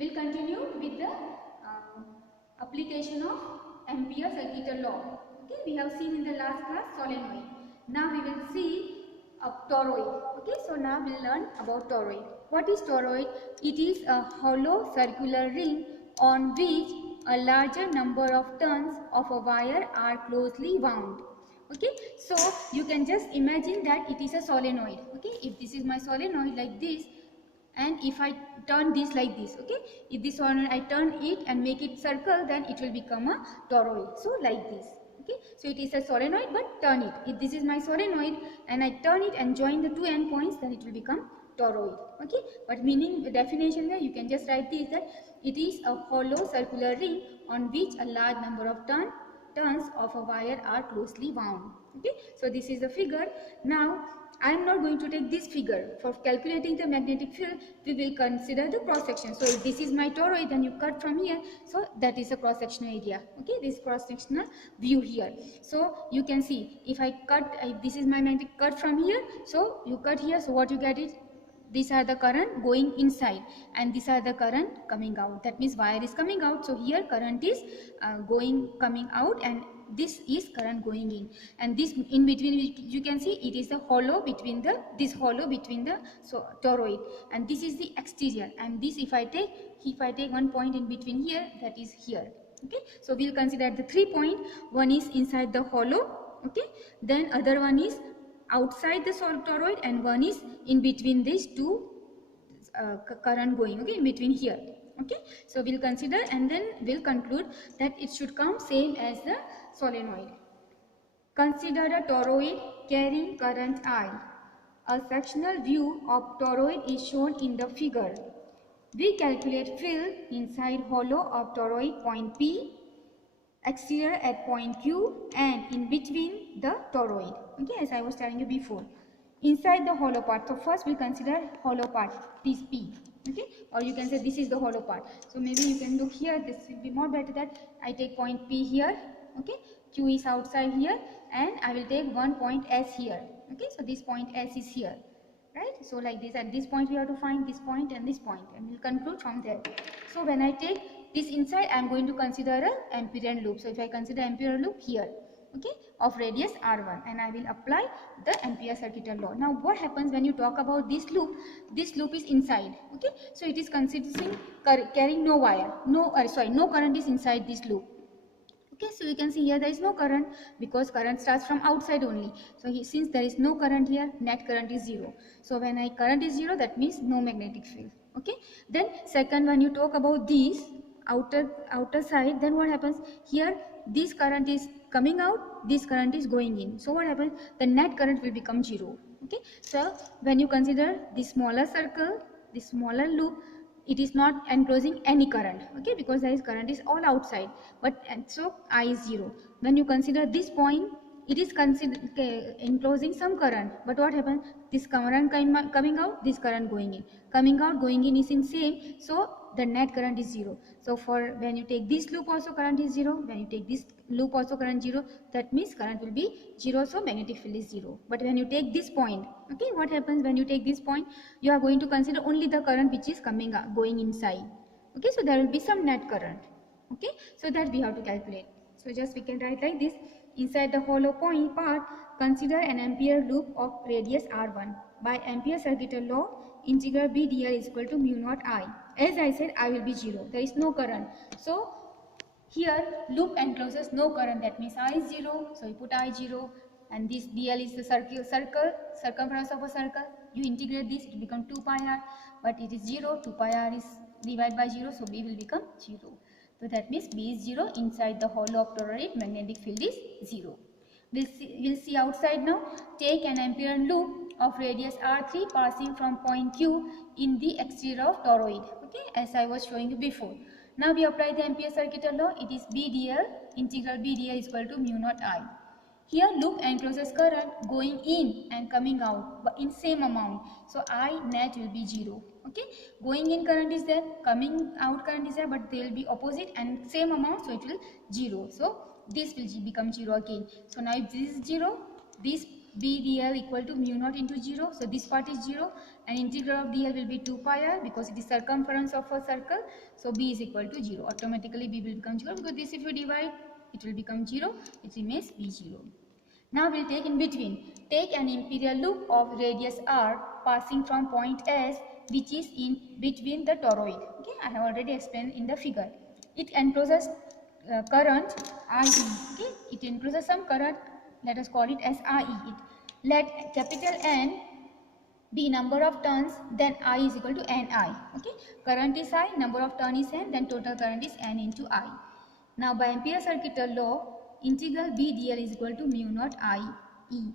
We'll continue with the application of Ampere circuital law. Okay, we have seen in the last class solenoid. Now we will see a toroid. Okay, so now we'll learn about toroid. What is toroid? It is a hollow circular ring on which a larger number of turns of a wire are closely wound. Okay, so you can just imagine that it is a solenoid. Okay, if this is my solenoid like this, and if I turn this like this, okay, if this one I turn it and make it circle, then it will become a toroid. So like this. Okay, so it is a solenoid, but turn it. If this is my solenoid and I turn it and join the two end points, then it will become toroid. Okay, but meaning definition there you can just write this, that it is a hollow circular ring on which a large number of turns of a wire are closely wound. Okay, so this is the figure. Now I am not going to take this figure. For calculating the magnetic field, we will consider the cross section. So if this is my toroid, then you cut from here. So that is a cross sectional area. Okay, this cross sectional view here. So you can see if I cut, if this is my magnetic cut from here. So you cut here. So what you get is, these are the current going inside and these are the current coming out. That means wire is coming out. So here current is coming out, and this is current going in, and this in between you can see it is the hollow between the toroid, and this is the exterior, and this if I take one point in between here, that is here. Okay, so we'll consider the 3 point. One is inside the hollow, okay, then other one is outside the toroid, and one is in between these two current going, okay, in between here. Okay, so we'll consider and then we'll conclude that it should come same as the solenoid. Consider a toroid carrying current I. A sectional view of toroid is shown in the figure. We calculate field inside hollow of toroid point P, exterior at point Q, and in between the toroid. Okay, as I was telling you before. Inside the hollow part. So first we consider hollow part, this P. Okay, or you can say this is the hollow part. So maybe you can look here. This will be more better that I take point P here. Okay, Q is outside here, and I will take one point S here. Okay, so this point S is here, right? So like this, at this point we have to find this point and this point, and we'll conclude from there. So when I take this inside, I am going to consider a Amperian loop. So if I consider Amperian loop here, okay, of radius R1, and I will apply the Ampere circuital law. Now what happens when you talk about this loop? This loop is inside. Okay, so it is considering carrying no wire, no current is inside this loop. Okay, so you can see here there is no current because current starts from outside only. So since there is no current here, net current is 0. So when current is 0, that means no magnetic field. Okay, then second, when you talk about these outer side, then what happens here? This current is coming out, this current is going in. So what happens? The net current will become 0. Okay, so when you consider this smaller circle, this smaller loop, it is not enclosing any current, okay, because there is current is all outside, but and so I is 0. When you consider this point, it is enclosing some current, but what happens? This current coming out, this current going in, coming out, going in is in same, so the net current is 0. So for when you take this loop also current is 0, when you take this loop also current 0, that means current will be 0, so magnetic field is 0. But when you take this point, okay, what happens when you take this point? You are going to consider only the current which is coming up, going inside. Okay, so there will be some net current. Okay, so that we have to calculate. So just we can write like this. Inside the hollow point part, consider an Ampere loop of radius R1. By Ampere circuital law, integral B dl is equal to mu naught I. As I said, I will be 0. There is no current. So here loop encloses no current. That means I is 0. So you put I 0, and this dl is the circumference of a circle. You integrate this, it becomes 2 pi r. But it is 0. 2 pi r is divided by 0. So B will become 0. So that means B is 0. Inside the hollow of toroid, magnetic field is 0. We'll see outside now. Take an Ampere loop of radius R3 passing from point Q in the exterior of toroid. Okay, as I was showing you before. Now we apply the Ampere circuital law. It is B dl, integral B dl is equal to mu naught I. Here loop encloses current going in and coming out but in same amount. So I net will be 0. Okay, going in current is there, coming out current is there, but they will be opposite and same amount, so it will 0. So this will become 0 again. So now if this is 0, this B dl equal to mu naught into 0. So this part is 0 and integral of dl will be 2 pi r because it is circumference of a circle. So B is equal to 0. Automatically B will become 0 because this if you divide it will become 0. It remains B 0. Now we'll take in between. Take an imperial loop of radius r passing from point S which is in between the toroid. Okay, I have already explained in the figure. It encloses current IE. Okay, it encloses some current. Let us call it as IE. Let capital N be number of turns, then I is equal to Ni. Okay, current is I, number of turn is N, then total current is N into I. Now by Ampere circuital law, integral B dl is equal to mu naught I E.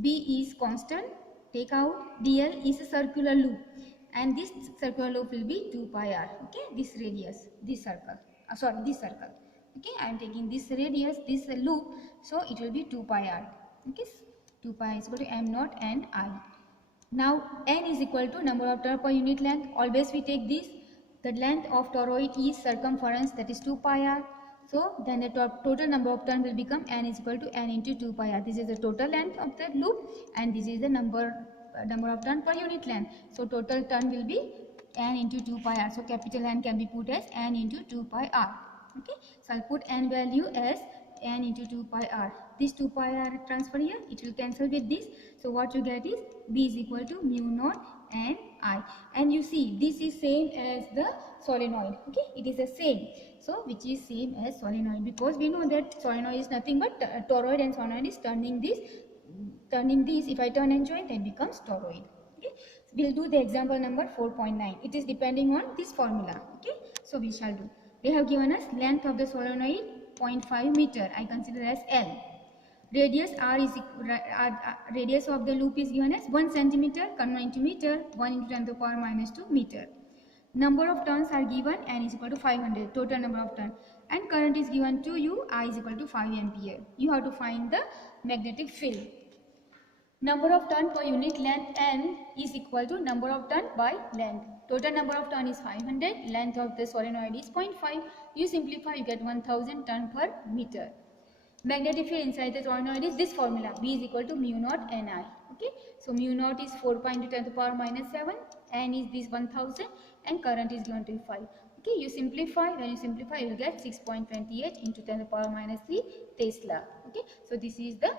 B is constant, take out, dl is a circular loop and this circular loop will be 2 pi r. Okay, this radius, this circle, this circle. Okay, I am taking this radius, this loop, so it will be 2 pi r. Okay, 2 pi is equal to m naught and I. Now n is equal to number of turn per unit length. Always we take this. The length of toroid is circumference, that is 2 pi r. So then the total number of turn will become n is equal to n into 2 pi r. This is the total length of the loop and this is the number of turn per unit length. So total turn will be n into 2 pi r. So capital N can be put as n into 2 pi r. Okay. So I'll put n value as n into 2 pi r. This 2 pi r transfer here, it will cancel with this. So what you get is B is equal to mu naught and I. And you see this is same as the solenoid. Okay, it is the same. So which is same as solenoid because we know that solenoid is nothing but toroid and solenoid is turning this. If I turn and join, then becomes toroid. Okay, so we'll do the example number 4.9. It is depending on this formula. Okay, so we shall do. They have given us length of the solenoid 0.5 meter. I consider as L. Radius r is radius of the loop is given as 1 centimeter, convert into meter, 1 into 10 to the power minus 2 meter. Number of turns are given, n is equal to 500, total number of turns, and current is given to you, I is equal to 5 ampere. You have to find the magnetic field. Number of turn per unit length n is equal to number of turn by length. Total number of turn is 500, length of the solenoid is 0.5. You simplify, you get 1000 turn per meter. Magnetic field inside the solenoid is this formula, B is equal to mu naught Ni. Okay, so mu naught is 4 pi into 10 to the power minus 7, N is this 1000 and current is given to 5. Okay, you simplify, when you simplify you will get 6.28 into 10 to the power minus 3 Tesla. Okay, so this is the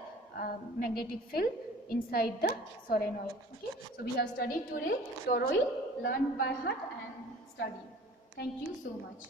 magnetic field inside the solenoid. Okay, so we have studied today toroid, learned by heart and studied. Thank you so much.